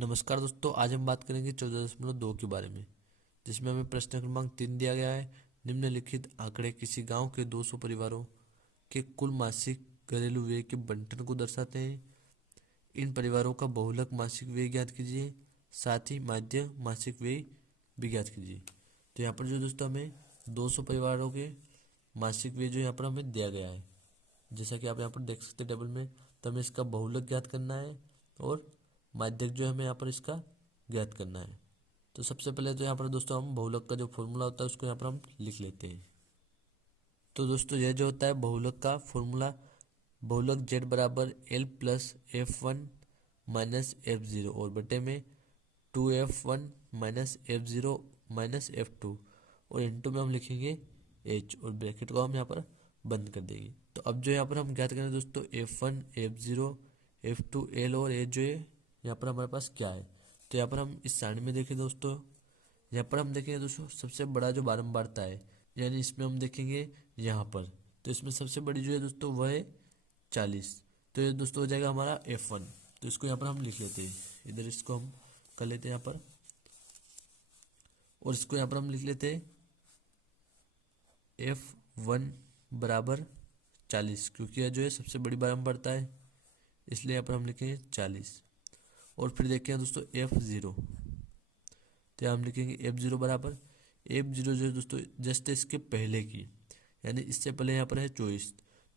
नमस्कार दोस्तों, आज हम बात करेंगे 14.2 के बारे में, जिसमें हमें प्रश्न क्रमांक 3 दिया गया है। निम्नलिखित आंकड़े किसी गांव के 200 परिवारों के कुल मासिक घरेलू व्यय के बंटन को दर्शाते हैं। इन परिवारों का बहुलक मासिक व्यय ज्ञात कीजिए, साथ ही माध्य मासिक व्यय भी ज्ञात कीजिए। तो यहाँ पर जो दोस्तों हमें 200 परिवारों के मासिक व्यय जो यहाँ पर हमें दिया गया है, जैसा कि आप यहाँ पर देख सकते हैं टेबल में। तो हमें इसका बहुलक ज्ञात करना है और माध्यक जो हमें यहाँ पर इसका ज्ञात करना है। तो सबसे पहले तो यहाँ पर दोस्तों हम बहुलक का जो फॉर्मूला होता है उसको यहाँ पर हम लिख लेते हैं। तो दोस्तों यह जो होता है बहुलक का फॉर्मूला, बहुलक z बराबर L plus F1 minus F0 और बटे में 2F1 minus F0 minus F2 और इंटू में हम लिखेंगे h और ब्रैकेट को हम यहाँ पर बंद कर देंगे। तो अब जो यहाँ पर हम ज्ञात करें दोस्तों F1 F0 F2 L और h जो है यहाँ पर हमारे पास क्या है। तो यहाँ पर हम इस सारणी में देखें दोस्तों, यहाँ पर हम देखेंगे दोस्तों सबसे बड़ा जो बारंबारता है, यानी इसमें हम देखेंगे यहाँ पर। तो इसमें सबसे बड़ी जो है दोस्तों वह है 40। तो ये दोस्तों हो जाएगा हमारा F1। तो इसको यहाँ पर हम लिख लेते हैं, इधर इसको हम कर लेते हैं यहाँ पर, और इसको यहाँ पर हम लिख लेते हैं F1 बराबर 40, क्योंकि यह जो है सबसे बड़ी बारंबारता है, इसलिए यहाँ पर हम लिखेंगे 40। और फिर देखते हैं दोस्तों F0, तो हम लिखेंगे F0 बराबर F0 जो है दोस्तों जस्ट इसके पहले की, यानी इससे पहले यहाँ पर है 24,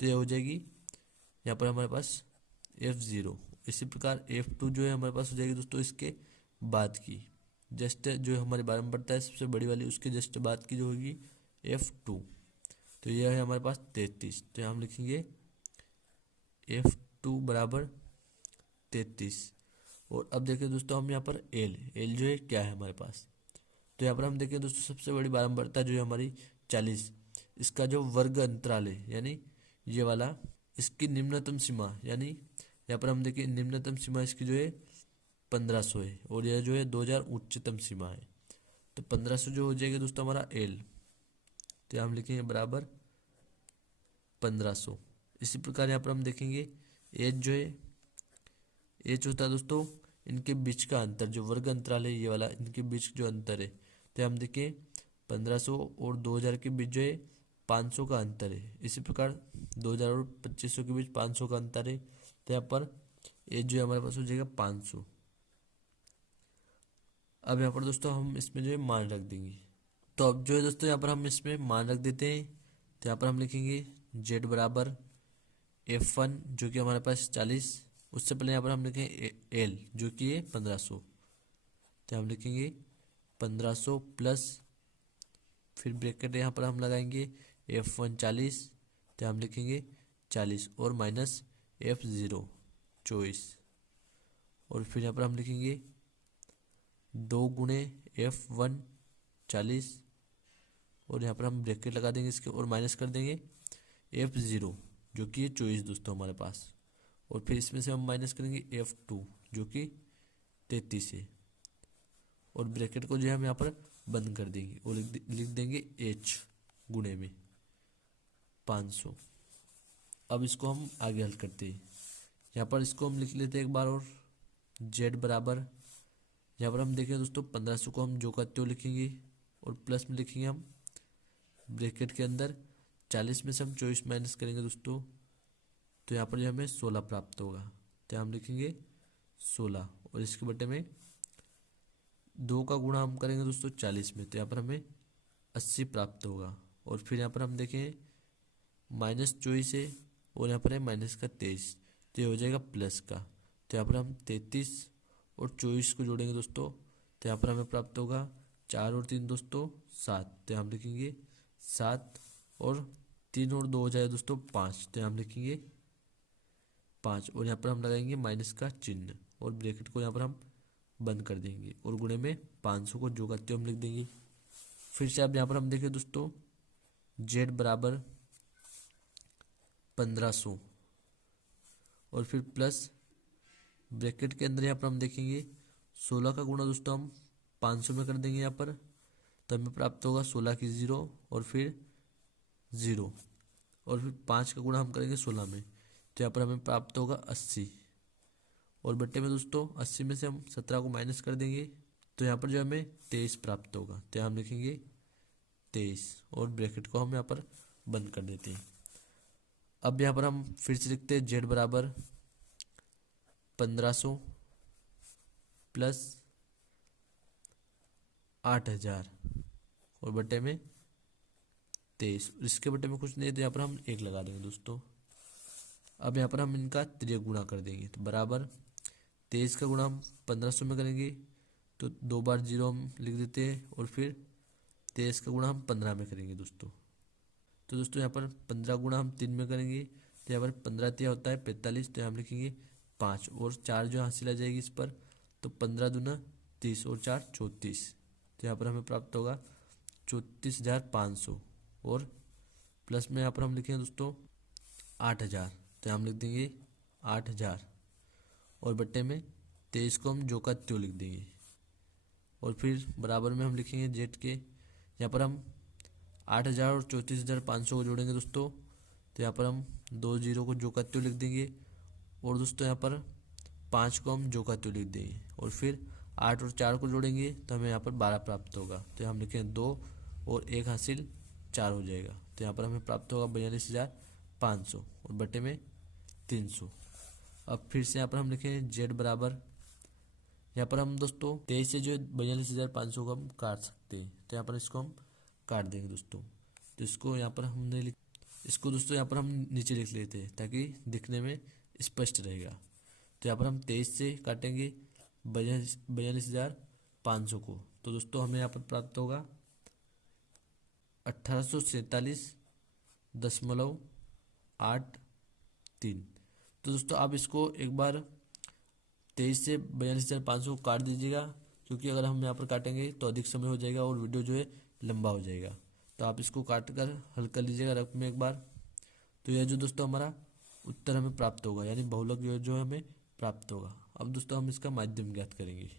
तो यह हो जाएगी यहाँ पर हमारे पास F0। इसी प्रकार F2 जो है हमारे पास हो जाएगी दोस्तों इसके बाद की, जस्ट जो हमारी बारंबारता है सबसे बड़ी वाली उसके जस्ट बाद की जो होगी F2। तो यह है हमारे पास 33, तो हम लिखेंगे F2 बराबर 33। और अब देखिए दोस्तों हम यहाँ पर एल जो है क्या है हमारे पास। तो यहाँ पर हम देखें दोस्तों सबसे बड़ी बारंबारता जो है हमारी 40, इसका जो वर्ग अंतराल है यानी ये वाला, इसकी निम्नतम सीमा, यानी यहाँ पर हम देखें निम्नतम सीमा इसकी जो है 1500 है और यह जो है 2000 उच्चतम सीमा है। तो 1500 जो हो जाएगा दोस्तों हमारा एल, तो हम लिखेंगे बराबर 1500। इसी प्रकार यहाँ पर हम देखेंगे एच जो है, एच होता है दोस्तों इनके बीच का अंतर, जो वर्ग अंतराल है ये वाला, इनके बीच जो अंतर है। तो हम देखें 1500 और 2000 के बीच जो है 500 का अंतर है। इसी प्रकार 2000 और 2500 के बीच 500 का अंतर है। तो यहाँ पर एच जो है हमारे पास हो जाएगा 500। अब यहाँ पर दोस्तों हम इसमें जो है मान रख देंगे। तो अब जो है दोस्तों यहाँ पर हम इसमें मान रख देते हैं। तो यहाँ पर हम लिखेंगे z बराबर F1 जो कि हमारे पास 40, उससे पहले यहाँ पर हम लिखेंगे एल जो कि है 1500। तो हम लिखेंगे 1500 प्लस, फिर ब्रैकेट यहाँ पर हम लगाएंगे F1 40, तो हम लिखेंगे 40 और माइनस F0 24, और फिर यहाँ पर हम लिखेंगे 2 गुणे F1 40, और यहाँ पर हम ब्रैकेट लगा देंगे इसके और माइनस कर देंगे F0 जो कि 24 दोस्तों हमारे पास, और फिर इसमें से हम माइनस करेंगे F2 जो कि 33 है, और ब्रैकेट को जो है हम यहाँ पर बंद कर देंगे और लिख देंगे H गुणे में 500। अब इसको हम आगे हल करते हैं। यहाँ पर इसको हम लिख लेते हैं एक बार, और Z बराबर, यहाँ पर हम देखें दोस्तों 1500 को हम जो का त्यों लिखेंगे और प्लस में लिखेंगे हम ब्रैकेट के अंदर 40 में से हम 24 माइनस करेंगे दोस्तों, तो यहाँ पर जो हमें 16 प्राप्त होगा। तो हम लिखेंगे 16 और इसके बटे में 2 का गुणा हम करेंगे दोस्तों 40 में, तो यहाँ पर हमें 80 प्राप्त होगा। और फिर यहाँ पर हम देखें माइनस 24 है और यहाँ पर है माइनस का 23, तो ये हो जाएगा प्लस का। तो यहाँ पर हम 33 और 24 को जोड़ेंगे दोस्तों, तो यहाँ पर हमें प्राप्त होगा 4 और 3 दोस्तों 7, तो हम लिखेंगे 7, और 3 और 2 हो जाएगा दोस्तों 5, तो हम लिखेंगे 5, और यहाँ पर हम लगाएंगे माइनस का चिन्ह और ब्रैकेट को यहाँ पर हम बंद कर देंगे और गुणे में 500 को जो करते हम लिख देंगे। फिर से अब यहाँ पर हम देखें दोस्तों z बराबर 1500, और फिर प्लस ब्रैकेट के अंदर यहाँ पर हम देखेंगे 16 का गुणा दोस्तों हम 500 में कर देंगे यहाँ पर, तो हमें प्राप्त होगा 16 की 0 और फिर 0, और फिर 5 का गुणा हम करेंगे 16 में, तो यहाँ पर हमें प्राप्त होगा 80, और बट्टे में दोस्तों 80 में से हम 17 को माइनस कर देंगे तो यहाँ पर जो हमें 23 प्राप्त होगा। तो यहाँ हम लिखेंगे 23 और ब्रैकेट को हम यहाँ पर बंद कर देते हैं। अब यहाँ पर हम फिर से लिखते हैं जेड बराबर 1500 प्लस 8000 और बटे में 23। इसके बटे में कुछ नहीं तो यहाँ पर हम 1 लगा देंगे दोस्तों। अब यहाँ पर हम इनका त्रिय गुणा कर देंगे तो बराबर 23 का गुणा हम 1500 में करेंगे तो 2 बार 0 हम लिख देते हैं और फिर 23 का गुणा हम 15 में करेंगे दोस्तों। तो दोस्तों यहाँ पर 15 गुणा हम 3 में करेंगे तो यहाँ पर 15 तिया होता है 45, तो यहाँ हम लिखेंगे 5 और 4 जो हासिल आ जाएगी इस पर, तो 15 दूना 30 और 4 34। तो यहाँ पर हमें प्राप्त होगा 34,500 और प्लस में यहाँ पर हम लिखेंगे दोस्तों 8,000, तो यहाँ हम लिख देंगे 8,000 और बट्टे में 23 को हम जो का त्यों लिख देंगे और फिर बराबर में हम लिखेंगे जेड के। यहाँ पर हम 8,000 और 34,500 को जोड़ेंगे दोस्तों, तो यहाँ पर हम 2 0 को जो का त्यों लिख देंगे और दोस्तों यहाँ पर 5 को हम जो का त्यों लिख देंगे और फिर 8 और 4 को जोड़ेंगे तो हमें यहाँ पर 12 प्राप्त होगा। तो हम लिखेंगे 2 और 1 हासिल 4 हो जाएगा। तो यहाँ पर हमें प्राप्त होगा 42,500 और बटे में 300। अब फिर से यहाँ पर हम लिखें जेड बराबर, यहाँ पर हम दोस्तों 23 से जो 42,500 को हम काट सकते हैं तो यहाँ पर इसको हम काट देंगे दोस्तों। तो इसको यहाँ पर हमने इसको दोस्तों यहाँ पर हम नीचे लिख लेते हैं ताकि दिखने में स्पष्ट रहेगा। तो यहाँ पर हम 23 से काटेंगे 42,500 को, तो दोस्तों हमें यहाँ पर प्राप्त होगा 1843.83। तो दोस्तों आप इसको एक बार 23 से 42,500 को काट दीजिएगा, क्योंकि अगर हम यहाँ पर काटेंगे तो अधिक समय हो जाएगा और वीडियो जो है लंबा हो जाएगा। तो आप इसको काट कर हल कर लीजिएगा रफ में एक बार। तो यह जो दोस्तों हमारा उत्तर हमें प्राप्त होगा, यानी बहुलक जो हमें प्राप्त होगा। अब दोस्तों हम इसका माध्यम ज्ञात करेंगे।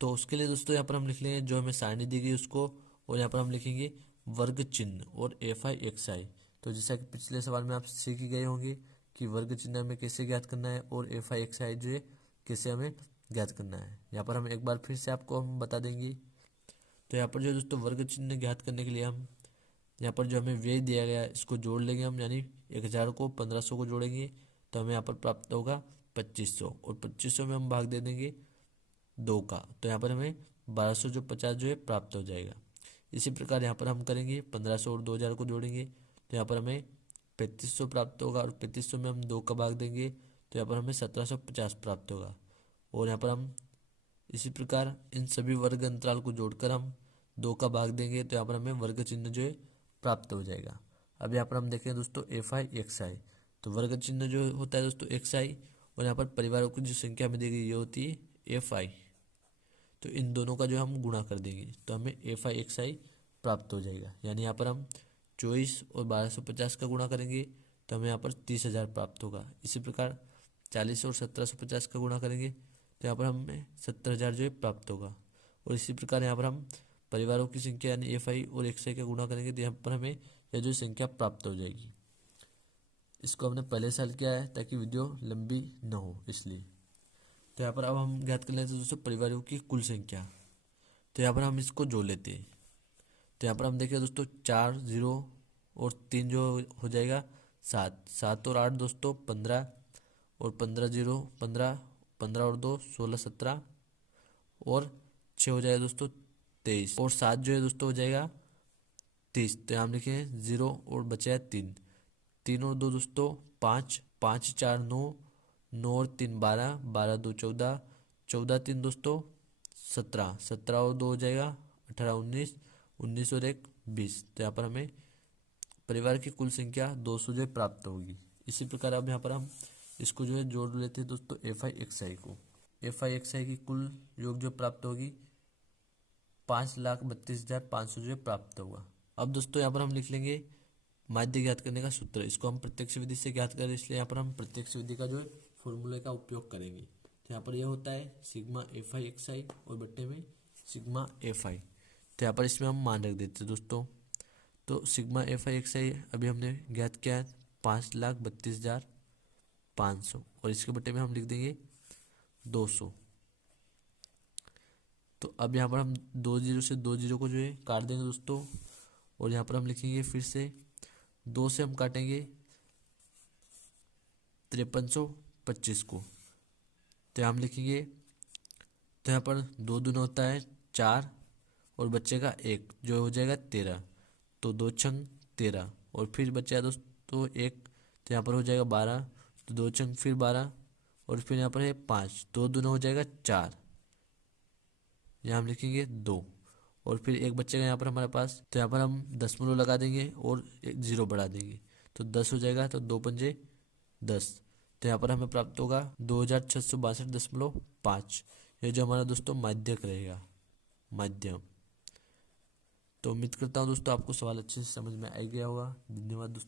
तो उसके लिए दोस्तों यहाँ पर हम लिख लेंगे जो हमें सारणी दी गई उसको, और यहाँ पर हम लिखेंगे वर्ग चिन्ह और FI XI। तो जैसा कि पिछले सवाल में आप सीख ही गए होंगे कि वर्ग चिन्ह हमें कैसे ज्ञात करना है और FI XI जो है कैसे हमें ज्ञात करना है। यहाँ पर हम एक बार फिर से आपको हम बता देंगे। तो यहाँ पर जो दोस्तों वर्ग चिन्ह ज्ञात करने के लिए हम यहाँ पर जो हमें व्यय दिया गया है इसको जोड़ लेंगे हम, यानी 1000 को 1500 को जोड़ेंगे तो हमें यहाँ पर प्राप्त होगा 2500 और 2500 में हम भाग दे देंगे 2 का, तो यहाँ पर हमें 1200 जो 50 जो है प्राप्त हो जाएगा। इसी प्रकार यहाँ पर हम करेंगे 1500 और 2000 को जोड़ेंगे तो यहाँ पर हमें 3500 प्राप्त होगा और 3500 में हम 2 का भाग देंगे तो यहाँ पर हमें 1750 प्राप्त होगा। और यहाँ पर हम इसी प्रकार इन सभी वर्ग अंतराल को जोड़कर हम 2 का भाग देंगे तो यहाँ पर हमें वर्ग चिन्ह जो है प्राप्त हो जाएगा। अब यहाँ पर हम देखें दोस्तों FI XI, तो वर्ग चिन्ह जो होता है दोस्तों XI और यहाँ पर परिवारों की जो संख्या हमें दी गई ये होती है FI। तो इन दोनों का जो हम गुणा कर देंगे तो हमें FI XI प्राप्त हो जाएगा। यानी यहाँ पर हम 24 और 1250 का गुणा करेंगे तो हमें यहाँ पर 30,000 प्राप्त होगा। इसी प्रकार 40 और 1750 का गुणा करेंगे तो यहाँ पर हमें 70,000 जो है प्राप्त होगा। और इसी प्रकार यहाँ पर हम परिवारों की संख्या यानी FI और XI का गुणा करेंगे तो यहाँ पर हमें यह जो संख्या प्राप्त हो जाएगी। इसको हमने पहले साल किया है ताकि वीडियो लंबी न हो इसलिए। तो यहाँ पर अब हम ज्ञात कर लेते हैं दोस्तों परिवारों की कुल संख्या। तो यहाँ पर हम इसको जोड़ लेते हैं। तो यहाँ पर हम देखें दोस्तों 4 0 और 3 जो हो जाएगा 7, 7 और 8 दोस्तों 15 और 15 0 15, 15 और 2 16 17 और 6 हो जाएगा दोस्तों 23 और 7 जो है दोस्तों हो जाएगा 30। तो यहाँ हम लिखे 0 और बचा है 3, 3 और 2 दोस्तों 5, 5 4 9, 9 और 3 12, 12 2 14, 14 3 दोस्तों 17, 17 और 2 हो जाएगा 18 19, 19 और 1 20। तो यहाँ पर हमें परिवार की कुल संख्या 200 जो है प्राप्त होगी। इसी प्रकार अब यहाँ पर हम इसको जो है जोड़ लेते हैं दोस्तों FI XI को। FI XI की कुल योग जो प्राप्त होगी 5,32,500 जो है प्राप्त होगा। अब दोस्तों यहाँ पर हम लिख लेंगे माध्य ज्ञात करने का सूत्र। इसको हम प्रत्यक्ष विधि से ज्ञात करें इसलिए यहाँ पर हम प्रत्यक्ष विधि का जो है फॉर्मूले का उपयोग करेंगे। तो यहाँ पर यह होता है सिग्मा FI XI और बट्टे में सिग्मा FI। तो यहाँ पर इसमें हम मान रख देते हैं दोस्तों। तो सिग्मा FI XI अभी हमने ज्ञात किया है 5,32,500 और इसके बट्टे में हम लिख देंगे 200। तो अब यहाँ पर हम 2 जीरो से 2 जीरो को जो है काट देंगे दोस्तों, और यहाँ पर हम लिखेंगे फिर से 2 से हम काटेंगे 5325 को। तो हम लिखेंगे, तो यहाँ पर 2 दूना होता है 4 और बचेगा 1 जो हो जाएगा 13। तो 2 छंग 13 और फिर बचेगा दोस्तों 1, तो यहाँ पर हो जाएगा 12। तो 2 छंग फिर 12 और फिर यहाँ पर है 5, 2 दूना हो जाएगा 4, यहाँ हम लिखेंगे 2 और फिर 1 बचेगा यहाँ पर हमारे पास। तो यहाँ पर हम दशमलव लगा देंगे और 1 जीरो बढ़ा देंगे, तो 10 हो जाएगा। तो 2 पंजे 10। तो यहाँ पर हमें प्राप्त होगा 2662.5। ये जो हमारा दोस्तों माध्यक रहेगा, माध्यम। तो उम्मीद करता हूँ दोस्तों आपको सवाल अच्छे से समझ में आ गया होगा। धन्यवाद दोस्तों।